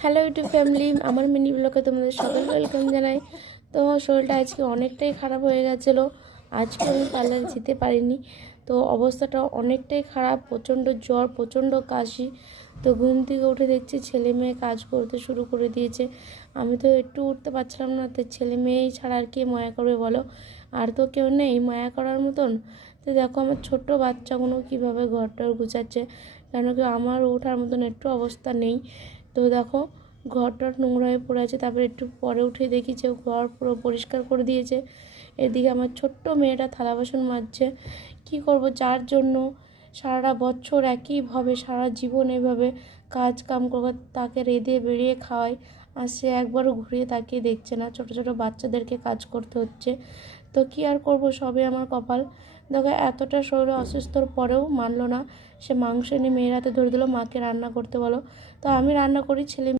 Hello YouTube family, আমার mini ব্লগে তোমাদের সকল ওয়েলকাম জানাই। তো শরীরটা আজকে অনেকটাই খারাপ হয়ে গেছিলো, আজকে আমি পার্লারে যেতে পারিনি। তো অবস্থাটা অনেকটাই খারাপ, প্রচণ্ড জ্বর, প্রচণ্ড কাশি। তো ঘুম থেকে উঠে দেখছি ছেলে মেয়ে কাজ করতে শুরু করে দিয়েছে। আমি তো একটু উঠতে পারছিলাম না। তো ছেলে মেয়েই ছাড়া আর কে মায়া করবে বলো, আর তো কেউ নেই মায়া করার মতন। তো দেখো আমার ছোট্ট বাচ্চাগুলো কীভাবে ঘরটার গুছাচ্ছে, কেন কি আমার ওঠার মতন একটু অবস্থা নেই। তো দেখো ঘরটা নোংরা হয়ে পড়ে আছে। তারপরে একটু পরে উঠে দেখি যে ঘর পুরো পরিষ্কার করে দিয়েছে। এদিকে আমার ছোট্ট মেয়েটা থালা বাসন মাজছে। কী করব, যার জন্য সারা বছর একইভাবে সারা জীবন এভাবে কাজ কাম করে তাকে রেঁধে বেরিয়ে খাওয়াই, আর সে একবারও ঘুরিয়ে তাকিয়ে দেখছে না। ছোট ছোট বাচ্চাদেরকে কাজ করতে হচ্ছে। তো কী আর করব, সবই আমার কপাল। দেখো এতটা শরীরে অসুস্থর পরেও মানলো না, সে মাংস এনে মেয়ের হাতে ধরে দিল, মাকে রান্না করতে বলো। তো আমি রান্না করি, ছেলে